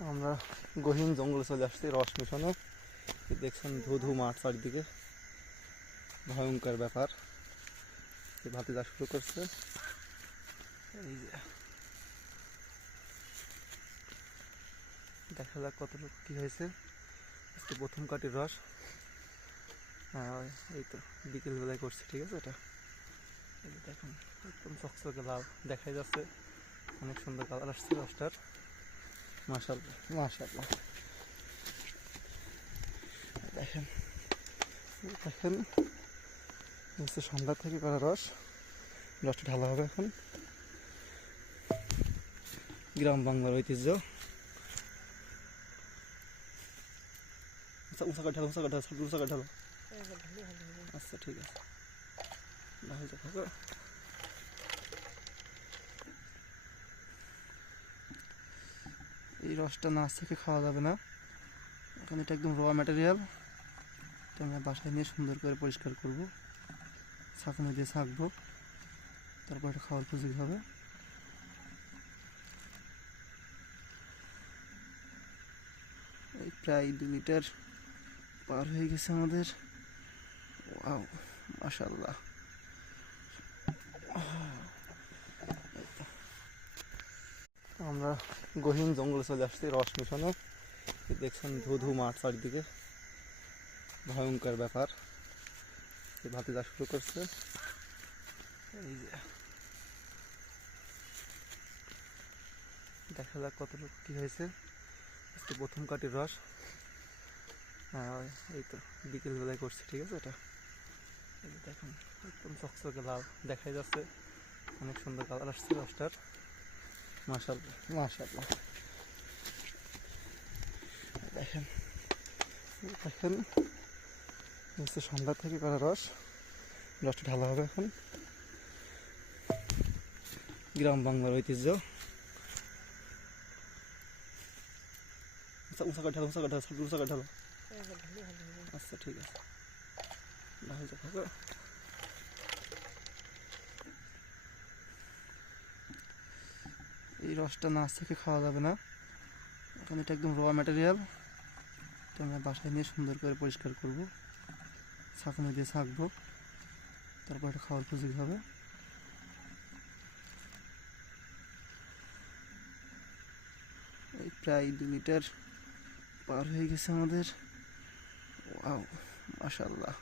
আমরা গহীন জঙ্গলে চলে আসছি রস মিশনে। দেখছেন ধুধু মাঠ চারিদিকে, ভয়ঙ্কর ব্যাপার। ভাতিজা শুরু করছে, এই যে দেখা যাক কতটুকু কি হয়েছে। আজকে প্রথম কাটির রস। এই তো বিকেল বেলায় করছি, ঠিক আছে। এটা এই যে দেখুন, একদম চকচকে লাল দেখাই যাচ্ছে, অনেক সুন্দর কালার আসছে রসটার। মাশাআল্লাহ মাশাআল্লাহ। দেখেন দেখেন, হচ্ছে সন্ধ্যা থেকে করা রস। রসটা ঢালা হবে এখন। গ্রাম বাংলার ঐতিহ্য। উঁচা কাঠ ঢালো, উঁচা কাঠ ঢালো, উঁচা কাঠ ঢালো। আচ্ছা ঠিক আছে, ঢালতে থাকো। এই রসটা নাচ থেকে খাওয়া যাবে না, এখন এটা একদম র ম্যাটেরিয়াল। এটা আমরা বাসায় নিয়ে সুন্দর করে পরিষ্কার করব, ছাঁকনি দিয়ে ছাঁকবো, তারপর এটা খাওয়ার উপযোগী হবে। এই প্রায় 2 লিটার পার হয়ে গেছে আমাদের। ওয়াও মাশাআল্লাহ। আমরা গহীন জঙ্গলে চলে আসছি রস মিশনে। দেখছেন ধুধু মাঠ চারিদিকে, ভয়ঙ্কর ব্যাপার। ভাতিজা শুরু করছে, এই যে দেখা যাক কতটুকু কি হয়েছে। আজকে প্রথম কাটির রস। এই তো বিকেল বেলায় করছি, ঠিক আছে। এটা এই যে দেখুন, একদম চকচকে লাল দেখাই যাচ্ছে, অনেক সুন্দর কালার আসছে রসটার। মাশাআল্লাহ মাশাআল্লাহ। দেখেন দেখেন, হচ্ছে সন্ধ্যা থেকে করা রস। রসটা ঢালা হবে এখন। গ্রাম বাংলার ঐতিহ্য। উঁচা কাঠ ঢালো, উঁচা কাঠ ঢালো, উঁচা কাঠ ঢালো। আচ্ছা ঠিক আছে, ঢালতে থাকো। এই রসটা নাচ থেকে খাওয়া যাবে না, এখন এটা একদম র ম্যাটেরিয়াল। এটা আমরা বাসায় নিয়ে সুন্দর করে পরিষ্কার করব, ছাঁকনি দিয়ে ছাঁকবো, তারপর এটা খাওয়ার উপযোগী হবে। এই প্রায় 2 লিটার পার হয়ে গেছে আমাদের। ওয়াও মাশাআল্লাহ।